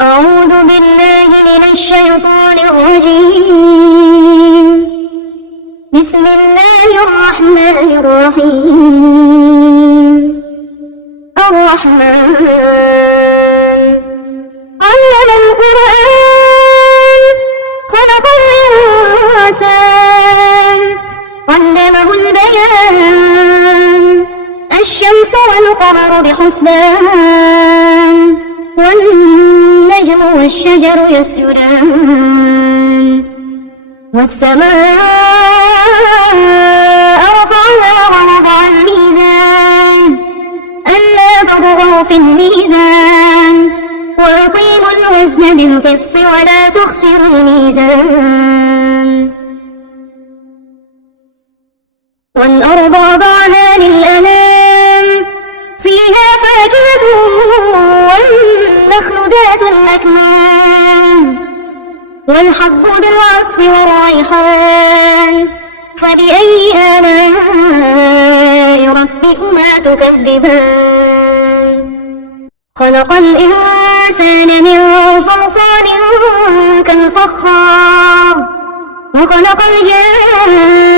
أعوذ بالله من الشيطان الرجيم. بسم الله الرحمن الرحيم. الرحمن علم القرآن خلق الإنسان علمه البيان الشمس والقمر بحسبان والنجم والشجر يسجدان والسماء رفعها ووضع الميزان ألا تطغوا في الميزان وأقيموا الوزن بالقسط ولا تخسروا الميزان والأرض وضعها للأنام فيها فاكهة والنخل ذات الأكمام والحب ذو العصف والريحان فبأي آلاء ربكما تكذبان خلق الإنسان من صلصال كالفخار وخلق الجن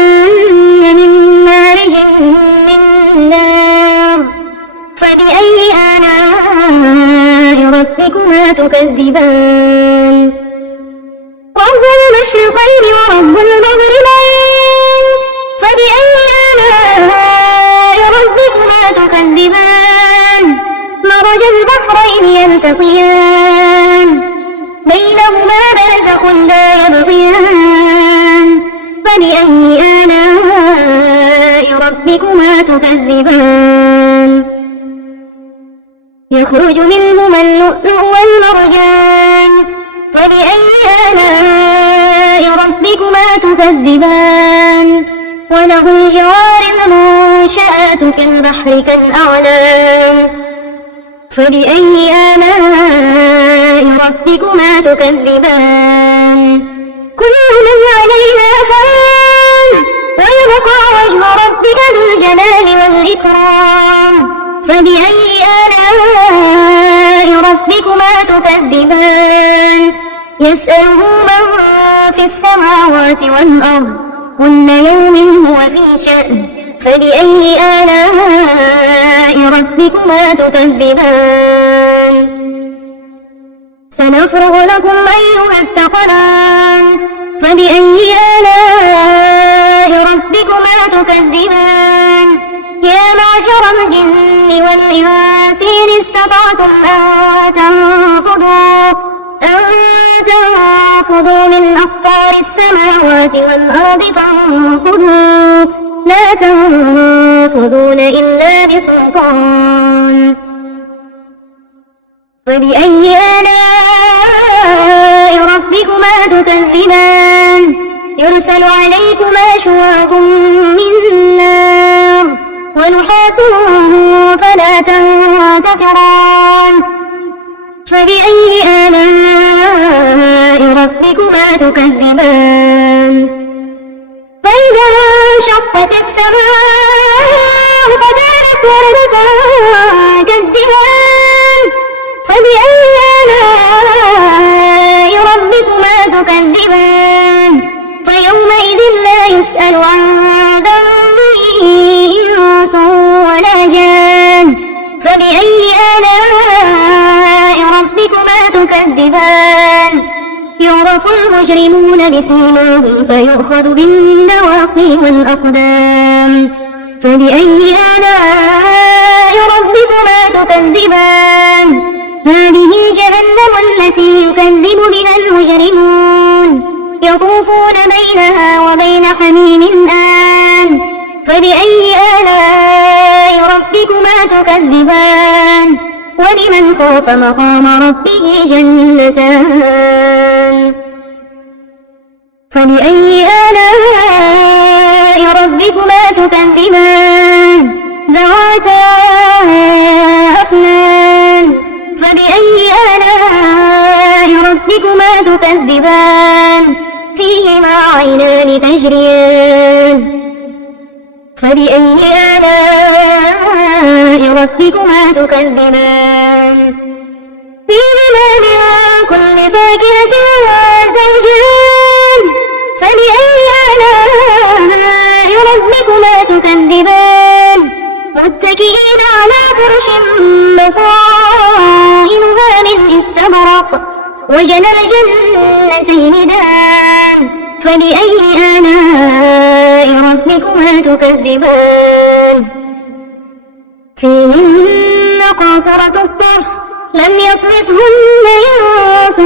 من مارج من نار فبأي آلاء ربكما تكذبان رب المشرقين ورب المغربين فبأي آلاء ربكما تكذبان مرج البحرين يلتقيان بينهما برزخ لا يبغيان فبأي آلاء ربكما تكذبان يخرج منهما اللؤلؤ والمرجان فبأي آلاء ربكما تكذبان وله الجوار المنشآت في البحر كالأعلام فبأي آلاء ربكما تكذبان كل من عليها فان ويبقى وجه ربك ذو الجلال والإكرام فبأي آلاء ربكما تكذبان يسأله من في السماوات والأرض كل يوم هو في شأن فبأي آلاء ربكما تكذبان سنفرغ لكم أيها الثقلان فبأي آلاء ربكما تكذبان يا معشر الجن والإنس إن استطعتم أن تنفذوا من أقطار السماوات والأرض فانفذوا لا تنفذون إلا بسلطان فبأي آلاء ربكما تكذبان يرسل عليكما شواظ من نار ونحاس فلا تنتصران فبأي آلاء ربكما تكذبان فإذا انشقت السماء فكانت وردة كالدهان فبأي آلاء ربكما تكذبان فيومئذ لا يسأل عن ذنبه إنس ولا جان فبأي آلاء ربكما تكذبان يعرف المجرمون بسيماهم فيؤخذ بالنواصي والأقدام فبأي آلاء ربكما تكذبان هذه جهنم التي يكذب بها المجرمون يطوفون بينها وبين حميم آن فبأي آلاء ربكما تكذبان ولمن خاف مقام ربه جنتان فبأي آلاء ربكما تكذبان ذواتا أفنان فبأي آلاء ربكما تكذبان فيهما عينان تجريان فبأي آلاء ربكما تكذبان فيهما من ربكما تكذبان متكئين على فرش بطائنها من استبرق وجنى الجنتين دان فبأي آلاء ربكما تكذبان فيهن قاصرات الطرف لم يطمثهن إنس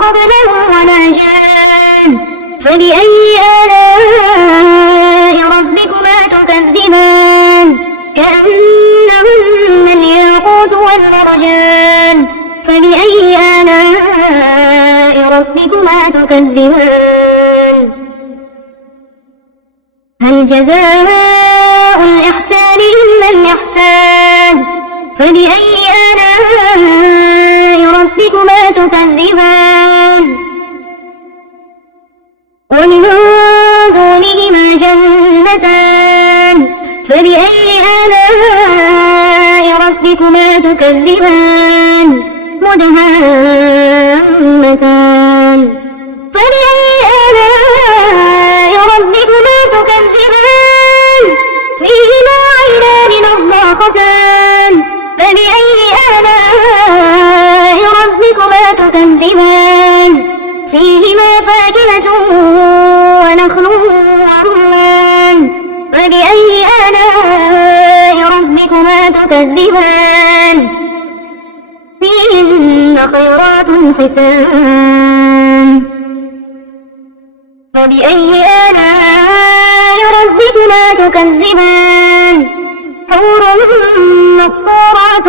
قبلهم ولا جان فبأي آلاء ربكما تكذبان كأنهن الياقوت والمرجان فبأي آلاء ربكما تكذبان هل جزاء الإحسان إلا الإحسان فبأي آلاء ربكما تكذبان ومن دونهما جنتان فبأي آلاء ربكما تكذبان مدهامتان فبأي آلاء ربكما تكذبان فيهما عينان نضاختان فبأي آلاء ربكما تكذبان فيهما فاكهة ونخل ورمان فبأي آلاء ربكما تكذبان فيهن خيرات حسان فبأي آلاء ربكما تكذبان حور مقصورات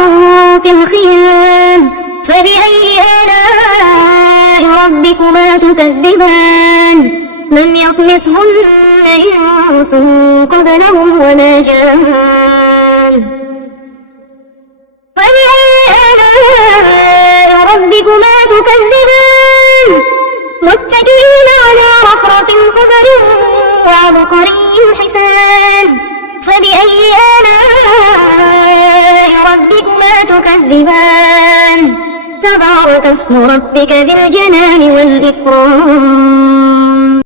في الخيام فبأي آلاء ربكما تكذبان لم يطمثهن إنس قبلهم ولا جان فبأي آلاء ربكما تكذبان متكئين على رفرف خضر وعبقري حسان فبأي آلاء ربكما تكذبان تبارك اسم ربك ذي الجلال والإكرام